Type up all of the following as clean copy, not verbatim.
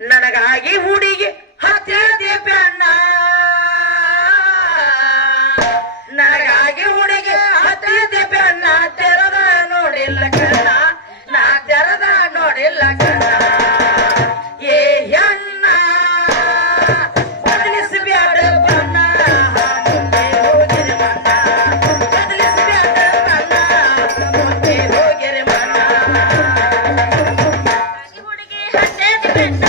ನನಗಾಗಿ ಹುಡುಗಿ ಹತ್ತಿದೆ ಬೆನ್ನ ನನಗಾಗಿ ಹುಡುಗಿ ಹತ್ತಿದೆ ಬೆನ್ನ ತೆರದ ನೋಡಿಲ್ಲ ಕಣ್ಣ ನಾ ತೆರದ ನೋಡಿಲ್ಲ ಕಣ್ಣ ಏ ಹೆಣ್ಣ ಬದಲಿಸಬ್ಯಾಡ ಬಣ್ಣ ಮುಂದೆ ಹೋಗಿರಿ ಬಣ್ಣ ಬದಲಿಸಬ್ಯಾಡ ಬಣ್ಣ ಮುಂದೆ ಹೋಗಿರಿ ಬಣ್ಣ ಹುಡುಗಿ ಹತ್ತಿದೆ ಬೆನ್ನ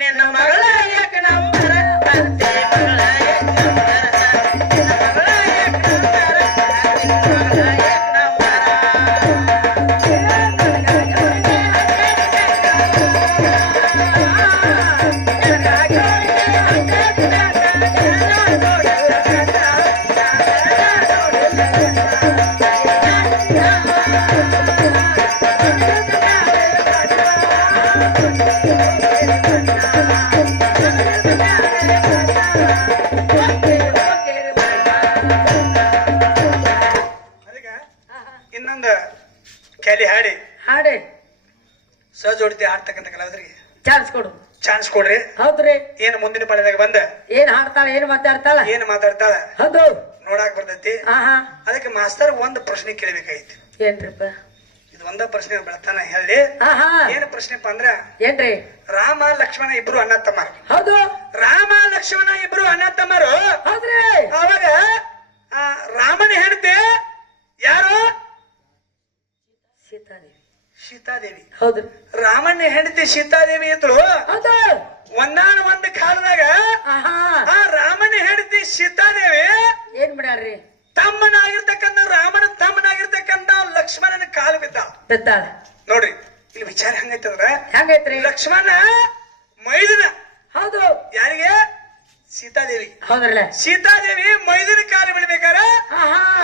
ನಿನ್ನ ಮಗಳ ಯಾಕ ನಂಬರ ಅತ್ತೆ ಮಗಳ ಯಾಕ ನಂಬರ ಸಹಜೋಡಿತಿ ಆಡ್ತಕ್ಕಂಥ ಕಲಾವಿದರಿಗೆ ಚಾನ್ಸ್ ಕೊಡು. ಚಾನ್ಸ್ ಕೊಡ್ರಿ. ಹೌದ್ರಿ. ಏನ್ ಮುಂದಿನ ಪಾಠದಾಗ ಬಂದ ಏನ್ ಹಾಡ್ತಾಳ, ಏನ್ ಮಾತಾಡ್ತಾಳ, ಏನ್ ಮಾತಾಡ್ತಾಳ ಹೌದು ನೋಡಾಕ್ ಬರ್ತೈತಿ. ಅದಕ್ಕೆ ಮಾಸ್ತರ್ ಒಂದ್ ಪ್ರಶ್ನೆ ಕೇಳಬೇಕಾಯ್ತು. ಏನ್ರಿಪ್ಪ? ಇದು ಒಂದ ಪ್ರಶ್ನೆ ಬೆಳತಾನ ಹೇಳಿ. ಏನ್ ಪ್ರಶ್ನೆಪ್ಪ ಅಂದ್ರ ಏನ್ರಿ? ರಾಮ ಲಕ್ಷ್ಮಣ ಇಬ್ರು ಅಣ್ಣ ತಮ್ಮರು. ಹೌದು. ರಾಮ ಲಕ್ಷ್ಮಣ ಇಬ್ರು ಅಣ್ಣ ತಮ್ಮರು. ಹೌದ್ರಿ. ಅವಾಗ ರಾಮನ ಹೆಂಡತಿ ಯಾರು? ಸೀತಾದೇವಿ. ಸೀತಾದೇವಿ. ಹೌದು. ರಾಮನ ಹೆಂಡತಿ ಸೀತಾದೇವಿ ಇದ್ರು. ಹೌದು. ಒಂದ್ ಕಾಲದಾಗ ಆ ರಾಮನ ಹೆಂಡತಿ ಸೀತಾದೇವಿ ಏನ್ ಮಾಡ್ಯಾಳ್ರಿ? ತಮ್ಮನಾಗಿರ್ತಕ್ಕಂಥ ರಾಮನ ತಮ್ಮನಾಗಿರ್ತಕ್ಕಂಥ ಲಕ್ಷ್ಮಣನ ಕಾಲು ಬಿದ್ದಾಳ. ನೋಡ್ರಿ ಇಲ್ಲಿ ವಿಚಾರ ಹೆಂಗೈತಂದ್ರ ಹೆಂಗೈತ್ರಿ? ಲಕ್ಷ್ಮಣ ಮೈದನ. ಹೌದು. ಯಾರಿಗೆ? ಸೀತಾದೇವಿ. ಹೌದ್ರಲ್ಲ. ಸೀತಾದೇವಿ ಮೈದನ ಕಾಲು ಬಿಡ್ಬೇಕಾರ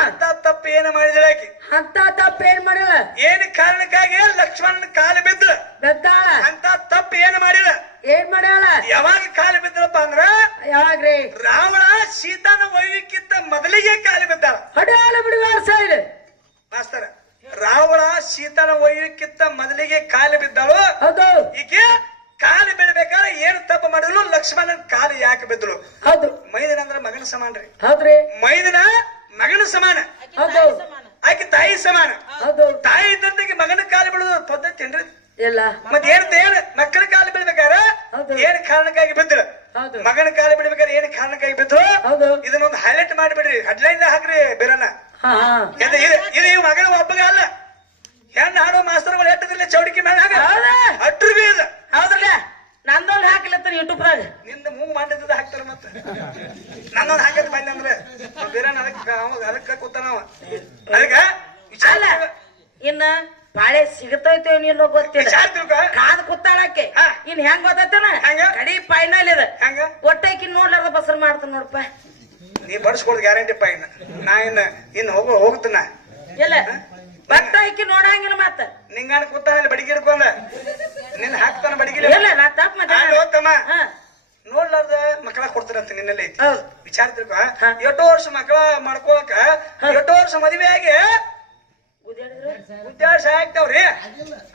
ಅಂತ ತಪ್ಪು ಏನ ಮಾಡಿದಳ ಆಕಿ? ಅಂತ ತಪ್ಪ ಏನ್ ಮಾಡಿಲ್ಲ? ಏನ್ ಕಾರಣಕ್ಕಾಗಿ ಲಕ್ಷ್ಮಣನ ಕಾಲು ಬಿದ್ದ ಬಿದ್ದಾಳ? ಅಂತ ತಪ್ಪು ಏನ್ ಮಾಡಿಲ್ಲ? ಏನ್ ಮಾಡ್ಯಾಳ? ಯಾವಾಗ ಕಾಲು ಬಿದ್ದಳಪ್ಪ ಅಂದ್ರ ಯಾವಾಗ್ರಿ? ರಾವಣ ಸೀತಾನ ಒಯ್ಯಕ್ಕಿಂತ ಮೊದಲಿಗೆ ಕಾಲು ಬಿದ್ದಾಳ. ಹೊಡೆಯಾಳ ಬಿಡುವ ಸೈಡ್ ಮಾಸ್ತರ, ರಾವಣ ಸೀತಾನ ಒಯ್ಯಕ್ಕಿಂತ ಮೊದಲಿಗೆ ಕಾಲು ಬಿದ್ದಾಳು. ಹೌದು. ಈಕೆ ಕಾಲು ಬೀಳ್ಬೇಕಾದ್ರೆ ಏನು ತಪ್ಪು ಮಾಡಿದ್ಲು? ಲಕ್ಷ್ಮಣನ ಕಾಲು ಯಾಕೆ ಬಿದ್ದಳು? ಹೌದು. ಮೈದನ ಅಂದ್ರ ಮಗನ ಸಮಾನ್ರಿ. ಹೌದ್ರಿ. ಮೈದನ ಮಗನ ಸಮಾನ. ಹೌದು. ಆಕೆ ತಾಯಿ ಸಮಾನ. ಹೌದು. ತಾಯಿ ಇದ್ದಂತೆಗೆ ಮಗನ ಕಾಲು ಬೀಳೋದು ಪದ್ಧತಿ ಏನ್ರಿ? ಇಲ್ಲ. ಮತ್ತೆ ಏನ್ ಮಕ್ಕಳ ಕಾಲು ಬೀಳ್ಬೇಕಾದ್ರೆ ಏನ್ ಕಾರಣಕ್ಕಾಗಿ ಬಿದ್ರು? ಮಗನ ಕಾಲು ಬಿಡ್ಬೇಕಾದ್ರೆ ಏನ್ ಕಾರಣಕ್ಕಾಗಿ ಬಿದ್ರು? ಇದನ್ನೊಂದು ಹೈಲೈಟ್ ಮಾಡಿಬಿಡ್ರಿ, ಹೆಡ್ಲೈನ್ ಹಾಕ್ರಿ ಬೇರನ. ಇದು ಮಗನ ಒಬ್ಬಗ ಅಲ್ಲ, ಹೆಣ್ಣು ಹಾಡೋ ಮಾಸ್ತರ್ಗಳು ಎಟ್ಟದಿಲ್ಲ ಚೌಡಿಕೆ ಮೇಲೆ ಅಟ್ರು ಬಿ ಇದು. ಹೌದ್ರಲ್ಲ. ನಂದೊಂದು ಹಾಕಿಲತ್ತ ಯೂಟ್ಯೂಬ್ದಾಗ. ನಿಂದ ಮೂವ್ ಮಾಡಿದ ಹಾಕ್ತಾರ. ಮತ್ತ ನನ್ನೊಂದು ಹಾಕದ್ ಬಂದ ಅಂದ್ರೆ ಬೇರನ ಅದಕ್ಕ ಕೂತಾನವ. ಅದಕ್ಕ ಅಲ್ಲ ಇನ್ನ ಬಾಳೆ ಸಿಗತೈತೋ ಇಲ್ಲೋ ಗೊತ್ತಿಲ್ಲ. ಕಾದ್ ಕೂತಾಳಕ್ಕೆ ಇನ್ ಹೆಂಗ್ ಗೊತ್ತೈತನ? ಕಡಿ ಫೈನಲ್ ಇದೆ. ಒಟ್ಟೈಕಿ ನೋಡ್ಲಾರ್ದ ಬಸರ್ ಮಾಡ್ತಾನ ನೋಡಪ್ಪ. ನೀ ಬಡ್ಸ್ಕೊಳ್ ಗ್ಯಾರಂಟಿ ಪಾ. ನಾ ಇನ್ ಹೋಗ್ತನ ಇಲ್ಲ ಬಟ್ಟ ಐಕಿ ನೋಡಂಗಿಲ್ಲ. ಮತ್ತ ನಿಂಗಾಣ ಕೂತಾನ ಬಡಿಗೆ ಹಿಡ್ಕೊಂಡ ನಿನ್ ಹಾಕ್ತಾನ ಬಡಿಗಿಲ್ಲ. ಇಲ್ಲ ನಾ ತಪ್ಪ ಹೋಗ್ತಮ್ಮ ನೋಡ್ಲಾರ್ದ ಮಕ್ಕಳ ಕೊಡ್ತಾರಂತ ನಿನ್ನೆಲ್ಲ ಐತಿ ವಿಚಾರ ತಿಳ್ಕೊ. 8 ವರ್ಷ ಮಕ್ಕಳ ಮಾಡ್ಕೊಳಕ 8 ವರ್ಷ ಮದುವೆ ಆಗಿ ಉದ್ಯಾಸ ಆಗ್ತಾವ್ರಿ.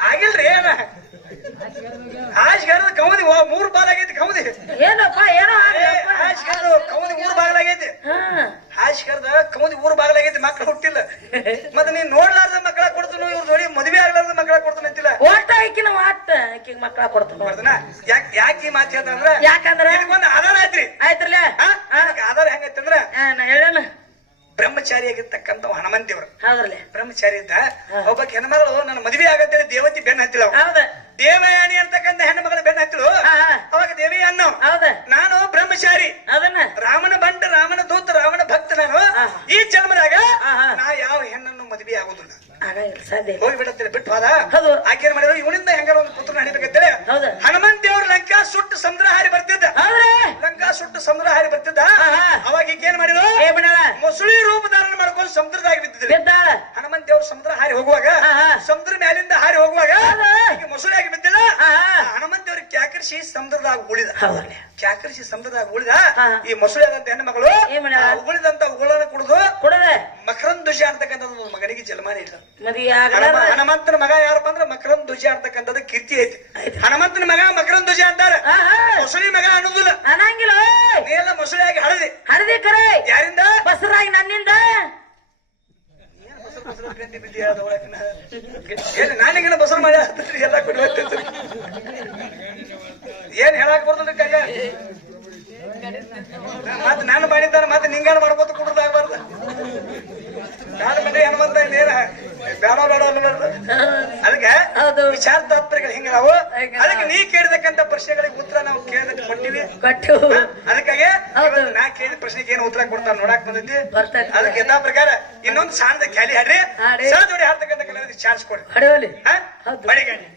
ಆಗಿಲ್ರಿ ಏನ ಹಾಸ್ಗಾರದ ಕೌದಿ 3 ಬಾಲ್ ಆಗೈತಿ. ಕೌದಿ ಏನಪ್ಪ ಏನೋ ಹಾಸ್ಗಾರ ಕೌದಿ 3 ಬಾಗ್ಲಾಗೈತಿ. ಹಾಸ್ಗಾರದ ಕೌದಿ 3 ಬಾಗ್ಲಾಗೈತಿ. ಮಕ್ಳು ಹುಟ್ಟಿಲ್ಲ. ಮತ್ತೆ ನೀನ್ ನೋಡ್ಲಾರ್ದ ಮಕ್ಕಳ ಕೊಡ್ತಾನು, ಇವ್ರ ನೋಡಿ ಮದುವೆ ಆಗ್ಲಾರ್ದ ಮಕ್ಕಳ ಕೊಡ್ತಾನ ಅಂತಿಲ್ಲ. ಒಟ್ಟ ಐಕಿನ ಒಟ್ಟ ಆಕಿಗೆ ಮಕ್ಕಳ ಕೊಡ್ತಾನ. ಯಾಕೆ ಈ ಮಾತು ಹೇಳ್ತಂದ್ರ ಯಾಕಂದ್ರ ಇದಕ್ಕೊಂದು ಆಧಾರ ಆಯ್ತ್ರಿ. ಆಯ್ತ್ರಲ್ಲ. ಆಧಾರ ಹೆಂಗೈತಂದ್ರ ನಾ ಹೇಳೋಣ. ಬ್ರಹ್ಮಚಾರಿ ಆಗಿರ್ತಕ್ಕಂಥ ಹನುಮಂತ ದೇವರು ಹೌದ್ರಲ್ಲ. ಬ್ರಹ್ಮಚಾರಿ ಇದ್ದ. ಒಬ್ಬ ಹೆಣ್ಮಗಳು ನನ್ನ ಮದುವೆ ಆಗತ್ತೇಳಿ ದೇವತಿ ಬೆನ್ನ ಹತ್ತಿಲ್ಲ. ದೇವಯಾನಿ ಅಂತಕ್ಕಂಥ ಹೆಣ್ಣು ಮಗಳು ಬೆನ್ನ ಹತ್ತಿಳು. ಅವಾಗ ದೇವಿ ಅನ್ನೋ ನಾನು ಬ್ರಹ್ಮಚಾರಿ, ಅದನ್ನ ರಾಮನ ಬಂಟ, ರಾಮನ ದೂತ, ರಾಮನ ಭಕ್ತ. ನಾನು ಈ ಜನ್ಮದಾಗ ನಾ ಯಾವ ಹೆಣ್ಣನ್ನು ಮದುವೆ ಆಗುದಿಲ್ಲ, ಹೋಗಿ ಬಿಡತ್ತೇನೆ ಬಿಟ್ಟು ಹೋದ. ಆಕೆ ಏನ್ ಮಾಡಿದ್ರು, ಇವನಿಂದ ಹೆಂಗಾರ ಒಂದು ಪುತ್ರನ ಹಣಿಬೇಕಂತೇಳಿ ಹನುಮಂತ ದೇವ್ರು ಲಂಕಾ ಸುಟ್ಟು ಸಮುದ್ರ ಹಾರಿ ಬರ್ತಿದ್ದ. ಲಂಕಾ ಸುಟ್ಟು ಸಮುದ್ರ ಹಾರಿ ಬರ್ತಿದ್ದ. ಅವಾಗ ಈಕೆ ಏನ್ ಮಾಡಿದ್ರು, ಮೊಸಳಿ ರೂಪ ಧಾರಣ ಮಾಡ್ಕೊಂಡು ಸಮುದ್ರದಾಗ ಬಿದ್ದಿದ್ರು. ಹನುಮಂತ ದೇವ್ರು ಸಮುದ್ರ ಹಾರಿ ಹೋಗುವಾಗ, ಸಮುದ್ರ ಮ್ಯಾಲಿಂದ ಹಾರಿ ಹೋಗುವಾಗ ಮೊಸಳಿಯಾಗಿ ಬಿದ್ದಿಲ್ಲ. ಹನುಮಂತ ದೇವ್ರಿಗೆ ಕ್ಯಾಕರಿಸಿ ಸಮುದ್ರದಾಗ ಉಳಿದ. ಕ್ಯಾಕರಿಸಿ ಸಮುದ್ರದಾಗ ಉಳಿದ. ಈ ಮೊಸಳಿ ಆದಂತ ಹೆಣ್ಣು ಮಗಳು ಉಗುಳಿದಂತ ಉಗುಳನ್ನು ಕುಡಿದು ಮಕರಂದ ಧ್ವಜ ಅಂತಕ್ಕಂಥದ್ದು ಮಗನಿಗೆ ಜನ್ಮಾನ ಇಲ್ಲ. ಹನುಮಂತನ ಮಗ ಯಾರಪ್ಪ ಅಂದ್ರೆ ಮಕರಂದ ಧ್ವಜ ಅಂತಕ್ಕಂಥದ್ದು ಕೀರ್ತಿ ಐತಿ. ಹನುಮಂತನ ಮಗ ಮಕರಂದ ಧ್ವಜ ಅಂತಾರ, ಮೊಸಳಿ ಮಗ ಅನ್ನೋದಿಲ್ಲ. ಅನ್ನಂಗಿಲ್ಲ. ನೀ ಎಲ್ಲ ಮೊಸಳಿಯಾಗಿ ಹಳದಿ ಕರೆ ಯಾರಿಂದ? ಬಸರಾಗಿ ನನ್ನಿಂದ. ನಾನಿಗೆಲ್ಲ ಬಸರು ಮಾಡಿ ಎಲ್ಲ ಕೊಟ್ಟು ಏನ್ ಹೇಳಕ್ ಬರ್ತದೆ ಕೈಯ. ಮತ್ ನಾನು ಮಾಡಿದ್ದಾನೆ ಮತ್ತೆ ನಿಂಗಾನ ಮಾಡ್ಕೋತ ಕುಡ್ದಾಗಬಾರ್ದು. ನಾನು ಮನೆ ಹನುಮಂತ ನೇರ ಬೇಡ ಬೇಡ ಅನ್ನಬಾರ್ದು. ಅದಕ್ಕೆ ವಿಚಾರ ತಾತ್ಪರ್ಯಗಳು ಹಿಂಗ ನಾವು. ಅದಕ್ಕೆ ನೀ ಕೇಳಿದಕ್ಕಂತ ಪ್ರಶ್ನೆಗಳಿಗೆ ಉತ್ತರ ನಾವು ಕೇಳಿದಕ್ಕೆ ಕೊಟ್ಟಿವಿ. ಅದಕ್ಕಾಗಿ ನಾ ಕೇಳಿದ ಪ್ರಶ್ನೆಗೆ ಏನು ಉತ್ತರ ಕೊಡ್ತಾರ ನೋಡಾಕ್ ಬಂದೈತಿ. ಅದಕ್ಕೆ ಯಥಾ ಪ್ರಕಾರ ಇನ್ನೊಂದು ಸಾಣದ ಕ್ಯಾಲಿ ಹಾಡ್ರಿ. ಸಹ ಜೋಡಿ ಹಾಡ್ತಕ್ಕಂಥ ಕಲಾವಿದರಿಗೆ ಚಾನ್ಸ್ ಕೊಡಿ. ಬಡಿಗಣ್ಣಿ